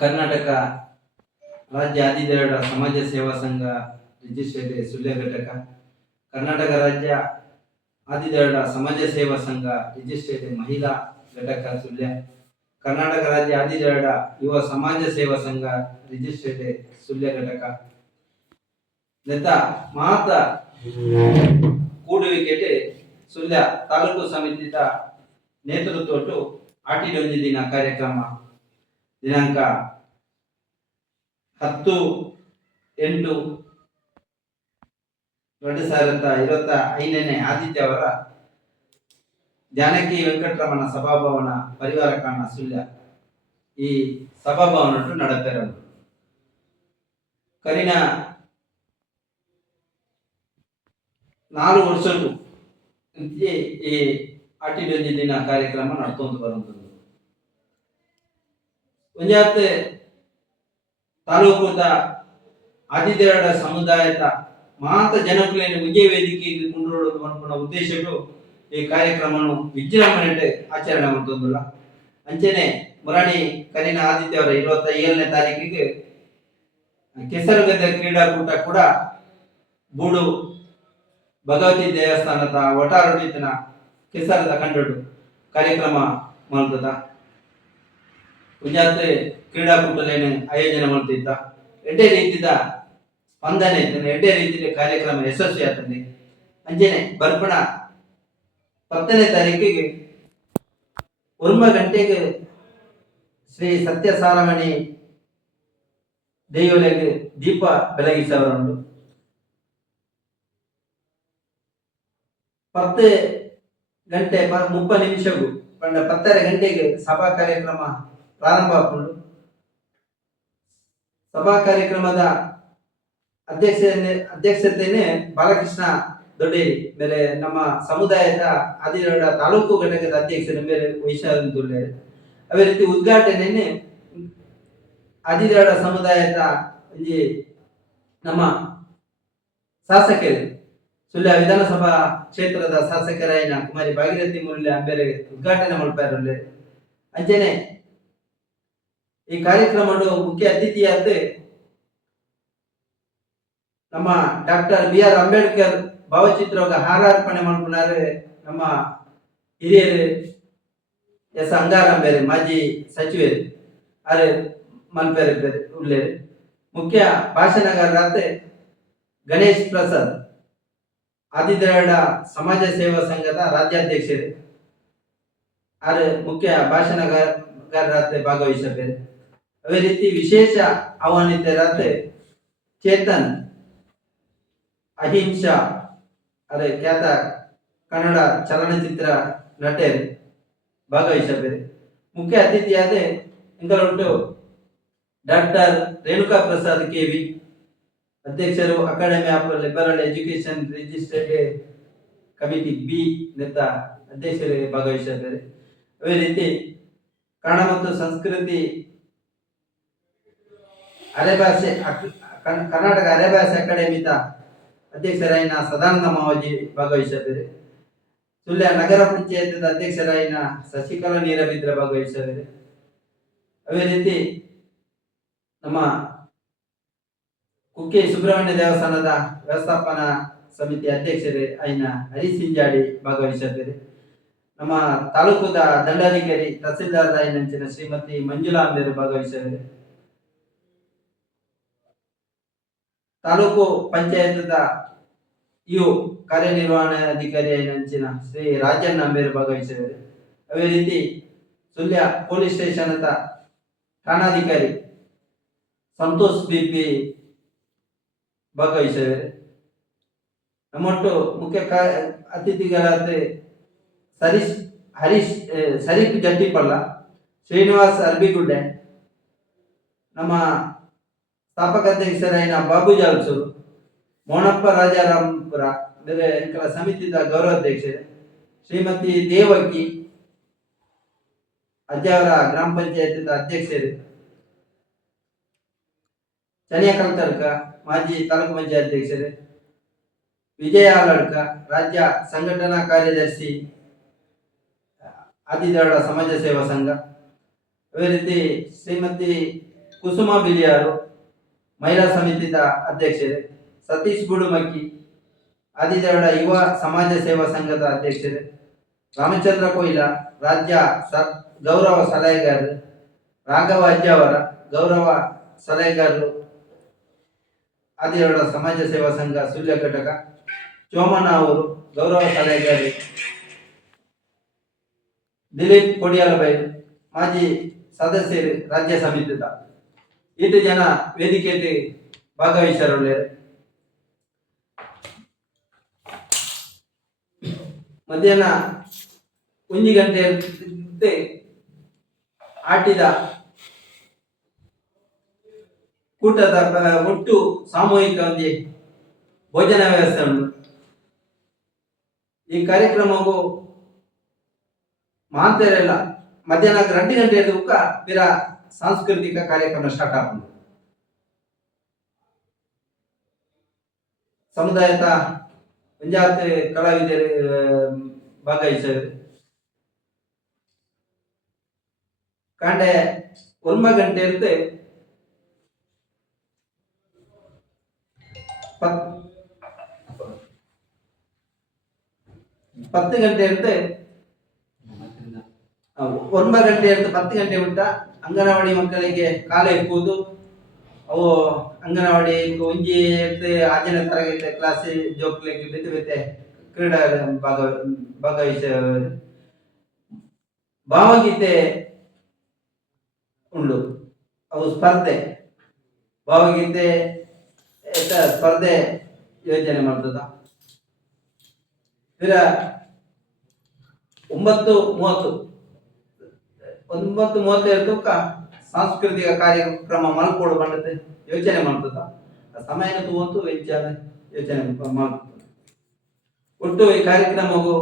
ಕರ್ನಾಟಕ ರಾಜ್ಯ ಆದಿದೇವರ ಸಮಾಜ ಸೇವಾ ಸಂಘ ರಿಜಿಸ್ಟ್ರೇಡ್ ಸುಳ್ಯ ಘಟಕ, ಕರ್ನಾಟಕ ರಾಜ್ಯ ಆದಿದೇವರ ಸಮಾಜ ಸೇವಾ ಸಂಘ ರಿಜಿಸ್ಟ್ರೇಡ್ ಮಹಿಳಾ ಘಟಕ ಸುಳ್ಯ, ಕರ್ನಾಟಕ ರಾಜ್ಯ ಆದಿದೇವರ ಯುವ ಸಮಾಜ ಸೇವಾ ಸಂಘ ರಿಜಿಸ್ಟ್ರೇಡ್ ಸುಳ್ಯ ಘಟಕ ನೆತ ಮಾತ ಕೂಡುವಿಕೆ ಸುಳ್ಯ ತಾಲೂಕು ಸಮಿತಿದ ನೇತೃತ್ವಟ್ಟು ಆಟಿಡೊಂಜಿ ದಿನ ಕಾರ್ಯಕ್ರಮ ದಿನಾಂಕ 10/8/2025 ಆದಿತ್ಯವಾರ ಜಾನಕಿ ವೆಂಕಟರಮಣ ಸಭಾಭವನ ಪರಿವಾರ ಕಾಣ ಸುಳ್ಯ ಈ ಸಭಾಭವನ ನಡಪೆರಲು ಕರಿನ 4 ವರ್ಷಕ್ಕೂ ಈ ಆಟಿಡೊಂಜಿ ದಿನ ಕಾರ್ಯಕ್ರಮ ನಡ್ಕೊಂಡು ಬರುತ್ತದೆ. ಒಂಜಾತ್ ತಾಲೂಕುದ ಆದಿದೇವರ ಸಮುದಾಯದ ಮಾತ ಜನಕುಲೇನ ವಿಜಯ ವೇದಿಕೆಗೆ ಕೊಂಡೊಯ್ದು ಮನ್ಪುನ ಉದ್ದೇಶಡು ಈ ಕಾರ್ಯಕ್ರಮವನ್ನು ವಿಜೃಂಭಣೆಯಿಂದ ಆಚರಣೆ ಮಾಡ್ತಂದಿಲ್ಲ. ಅಂಚನೆ ಮುರಾಣಿ ಕರಿನ ಆದಿತ್ಯವಾರ 27ನೇ ತಾರೀಕಿಗೆ ಕೆಸರುಗದ್ದೆ ಕ್ರೀಡಾಕೂಟ ಕೂಡ ಬೂಡು ಭಗವತಿ ದೇವಸ್ಥಾನದ ಒಟಾರೊಡಿತನ ಕೆಸರದ ಕಂಡು ಕಾರ್ಯಕ್ರಮ ಮಾಡ್ತದ. ಗುಜರಾತ್ ಕ್ರೀಡಾಕೂಟಲೇನು ಆಯೋಜನೆ ಮಾಡ್ತಿದ್ದ. ಎಡ್ಡೆ ರೀತಿಯ ಸ್ಪಂದನೆ ಇದ್ದಾನೆ, ಎಡ್ಡೆ ರೀತಿಯ ಕಾರ್ಯಕ್ರಮ ಯಶಸ್ವಿ ಆಗ್ತದೆ. ಅಂಜನೆ ಬರ್ಪಣ 10ನೇ ತಾರೀಕಿಗೆ 1 ಗಂಟೆಗೆ ಶ್ರೀ ಸತ್ಯ ಸಾರಮಣಿ ದೇಗುಲಕ್ಕೆ ದೀಪ ಬೆಳಗಿಸವರುಂಟು. 10:30 ಪಂಡ 10:30 ಗಂಟೆಗೆ ಸಭಾ ಕಾರ್ಯಕ್ರಮ ಪ್ರಾರಂಭ ಆಕೊಂಡು ಸಭಾ ಕಾರ್ಯಕ್ರಮದ ಅಧ್ಯಕ್ಷತೆಯನ್ನೇ ಬಾಲಕೃಷ್ಣ ದೊಡ್ಡೇರಿ ಮೇಲೆ ನಮ್ಮ ಸಮುದಾಯದ ಆದಿದೇವರ ತಾಲೂಕು ಘಟಕದ ಅಧ್ಯಕ್ಷರ ಮೇಲೆ ವಹಿಸಿದ್ದಾರೆ. ಅದೇ ರೀತಿ ಉದ್ಘಾಟನೆಯನ್ನೇ ಆದಿದೇವರ ಸಮುದಾಯದ ನಮ್ಮ ಶಾಸಕರು ಸುಳ್ಯ ವಿಧಾನಸಭಾ ಕ್ಷೇತ್ರದ ಶಾಸಕರಾಯಿನ ಕುಮಾರಿ ಭಾಗೀರಥಿ ಮುರಳಿ ಅಂಬೇರೆ ಉದ್ಘಾಟನೆ ಮಾಡ್ತಾರೆ. ಅಂಚನೆ ಈ ಕಾರ್ಯಕ್ರಮ ಮುಖ್ಯ ಅತಿಥಿಯಾದ ನಮ್ಮ ಡಾಕ್ಟರ್ BR ಅಂಬೇಡ್ಕರ್ ಭಾವಚಿತ್ರವಾಗ ಹಾರಾರ್ಪಣೆ ಮಾಡ್ಕೊಂಡಾರೆ ನಮ್ಮ ಹಿರಿಯರು ಎಸ್ ಅಂಗಾರಂಬೇರೆ ಮಾಜಿ ಸಚಿವರು ಅರೆ ಮನ್ಪೇರೆ ಉಳ್ಳೇರು. ಮುಖ್ಯ ಭಾಷಣಗಾರರಾದ ಗಣೇಶ್ ಪ್ರಸಾದ್ ಆದಿದೇವರ ಸಮಾಜ ಸೇವಾ ಸಂಘದ ರಾಜ್ಯಾಧ್ಯಕ್ಷರು ಅರೆ ಮುಖ್ಯ ಭಾಷಣಗಾರರಾದ ಭಾಗವಹಿಸಬೇರೆ. ಅದೇ ರೀತಿ ವಿಶೇಷ ಆಹ್ವಾನಿತರಾದ ಚೇತನ್ ಅಹಿಂಸಾ ಅದೇ ಖ್ಯಾತ ಕನ್ನಡ ಚಲನಚಿತ್ರ ನಟರು ಭಾಗವಹಿಸಬೇರೆ. ಮುಖ್ಯ ಅತಿಥಿಯಾದ ಇಂಗಳೊಟ್ಟು ಡಾಕ್ಟರ್ ರೇಣುಕಾ ಪ್ರಸಾದ್ KV ಅಧ್ಯಕ್ಷರು academy of liberal education registered committee B ನೆತ ಅಧ್ಯಕ್ಷರು ಭಾಗವಹಿಸಿದ್ದಾರೆ. ಅದೇ ರೀತಿ ಕನ್ನಡ ಮತ್ತು ಸಂಸ್ಕೃತಿ ಅರೆಭಾಷೆ ಕರ್ನಾಟಕ ಅರೆಭಾಷೆ ಅಕಾಡೆಮಿದ ಅಧ್ಯಕ್ಷರಾಯಿನ ಸದಾನಂದ ಮಾವಜಿ ಭಾಗವಹಿಸಿದ್ದಾರೆ. ಸುಳ್ಯ ನಗರ ಪಂಚಾಯತ್ ಅಧ್ಯಕ್ಷರಾಯಿನ ಶಶಿಕಲಾ ನೀರಬಿದ್ರ ಭಾಗವಹಿಸಿದ್ದಾರೆ. ಅದೇ ರೀತಿ ನಮ್ಮ ಕುಕ್ಕೆ ಸುಬ್ರಹ್ಮಣ್ಯ ದೇವಸ್ಥಾನದ ವ್ಯವಸ್ಥಾಪನಾ ಸಮಿತಿ ಅಧ್ಯಕ್ಷರೇ ಆಯ್ನ ಹರಿಸಿಂಜಾಡಿ ಭಾಗವಹಿಸಿದ್ದಾರೆ. ನಮ್ಮ ತಾಲೂಕುದ ದಂಡಾಧಿಕಾರಿ ತಹಸೀಲ್ದಾರ್ ಆಯ್ನಂಚಿನ ಶ್ರೀಮತಿ ಮಂಜುಳಾ ಅಂಬೇರು ಭಾಗವಹಿಸಿದ್ದಾರೆ. ತಾಲೂಕು ಪಂಚಾಯತ್ದ ಕಾರ್ಯನಿರ್ವಹಣಾಧಿಕಾರಿ ಆಯ್ನಂಚಿನ ಶ್ರೀ ರಾಜಣ್ಣ ಅಂಬೇರು ಭಾಗವಹಿಸಿದ್ದಾರೆ. ಅದೇ ರೀತಿ ಸುಳ್ಯ ಪೊಲೀಸ್ ಸ್ಟೇಷನ್ ಠಾಣಾಧಿಕಾರಿ ಸಂತೋಷ್ BP ಭಾಗವಹಿಸಿದ್ದಾರೆ. ನಮ್ಮೊಟ್ಟು ಮುಖ್ಯ ಅತಿಥಿಗಳಾದ ಶರೀಫ್ ಜಟ್ಟಿಪಳ್ಳ, ಶ್ರೀನಿವಾಸ್ ಅರ್ಬಿಗುಡ್ಡೆ, ನಮ್ಮ ಸ್ಥಾಪಕ ಅಧ್ಯಕ್ಷರಾಯಿನ ಬಾಬು ಜಾಲ್ಸೂರು, ಮೋನಪ್ಪ ರಾಜಾರಾಂಪುರ ಬೇರೆ ಸಮಿತಿದ ಗೌರವಾಧ್ಯಕ್ಷರು ಶ್ರೀಮತಿ ದೇವಕಿ ಅಜ್ಜಾವರ ಗ್ರಾಮ ಪಂಚಾಯತ್ ಅಧ್ಯಕ್ಷರು, ಚನಿಯ ಕಲ್ತರ್ಕ ಮಾಜಿ ತಾಲೂಕು ಪಂಚಾಯತ್ ಅಧ್ಯಕ್ಷರು, ವಿಜಯ ಆಲಡ್ಕ ರಾಜ್ಯ ಸಂಘಟನಾ ಕಾರ್ಯದರ್ಶಿ ಆದಿದೇವರ ಸಮಾಜ ಸೇವಾ ಸಂಘ, ಅದೇ ರೀತಿ ಶ್ರೀಮತಿ ಕುಸುಮ ಬಿಳಿಯಾರು ಮಹಿಳಾ ಸಮಿತಿದ ಅಧ್ಯಕ್ಷರೇ, ಸತೀಶ್ ಗುಡುಮಕ್ಕಿ ಆದಿದೇವಡ ಯುವ ಸಮಾಜ ಸೇವಾ ಸಂಘದ ಅಧ್ಯಕ್ಷರೇ, ರಾಮಚಂದ್ರ ಕೊಯ್ಲ ರಾಜ್ಯ ಗೌರವ ಸಲಹೆಗಾರರು, ರಾಘವ ಅಜ್ಜವರ ಗೌರವ ಸಲಹೆಗಾರರು ಆದಿದೇವಡ ಸಮಾಜ ಸೇವಾ ಸಂಘ ಸುಳ್ಯ ಘಟಕ, ಚೋಮಣ್ಣ ಅವರು ಗೌರವ ಸಲಹೆಗಾರರು, ದಿಲೀಪ್ ಕೊಡಿಯಾಲಬೈಲು ಮಾಜಿ ಸದಸ್ಯರು ರಾಜ್ಯ ಸಮಿತಿದ 8 ಜನ ವೇದಿಕೆಯಲ್ಲಿ ಭಾಗವಹಿಸಿರುತ್ತಾರೆ. ಮಧ್ಯಾಹ್ನ 1 ಗಂಟೆ ಆಟಿದ ಕೂಟದ ಒಟ್ಟು ಸಾಮೂಹಿಕ ಒಂದು ಭೋಜನ ವ್ಯವಸ್ಥೆ ಉಂಟು. ಈ ಕಾರ್ಯಕ್ರಮವು ಮಾತೆರೆಲ್ಲ ಮಧ್ಯಾಹ್ನ 2 ಗಂಟೆ ತನಕ ಪಿರ ಸಾಂಸ್ಕೃತಿಕ ಕಾರ್ಯಕ್ರಮ ಸ್ಟಾರ್ಟ್ ಆಗುವುದು. ಸಮುದಾಯದ ಪಂಚಾಯತ್ ಕಲಾವಿದರು ಭಾಗವಹಿಸಿದರು. ಕಾಂಡೆ 1 ಗಂಟೆ ಇರುತ್ತೆ 10 ಗಂಟೆ ಇರುತ್ತೆ 1 ಗಂಟೆ ಇರುತ್ತೆ 10 ಗಂಟೆ ಬಿಟ್ಟ ಅಂಗನವಾಡಿ ಮಕ್ಕಳಿಗೆ ಕಾಲ ಎಕ್ಕುವುದು. ಅವು ಅಂಗನವಾಡಿ ಒಂಜಿ ಇರುತ್ತೆ 6ನೇ ತರಗತಿ ಕ್ಲಾಸ್ ಜೋಕ್ಲಿಕ್ಕೆ ಬೇತೆ ಬೇತೆ ಕ್ರೀಡಾ ಭಾಗವಹಿಸುವವರು. ಭಾವಗೀತೆ ಉಂಡು, ಅವು ಸ್ಪರ್ಧೆ ಭಾವಗೀತೆ ಸ್ಪರ್ಧೆ ಯೋಜನೆ ಮಾಡ್ತದ. 9:30 ಇರ್ತಕ್ಕ ಸಾಂಸ್ಕೃತಿಕ ಕಾರ್ಯಕ್ರಮ ಮಲ್ಕೋಡು ಬಂಡತೆ ಯೋಚನೆ ಮಾಡ್ತದ. ಸಮಯ ತೂವಂತೂ ಯೋಚನೆ ಮಾಡ್ತದ. ಒಟ್ಟು ಈ ಕಾರ್ಯಕ್ರಮವು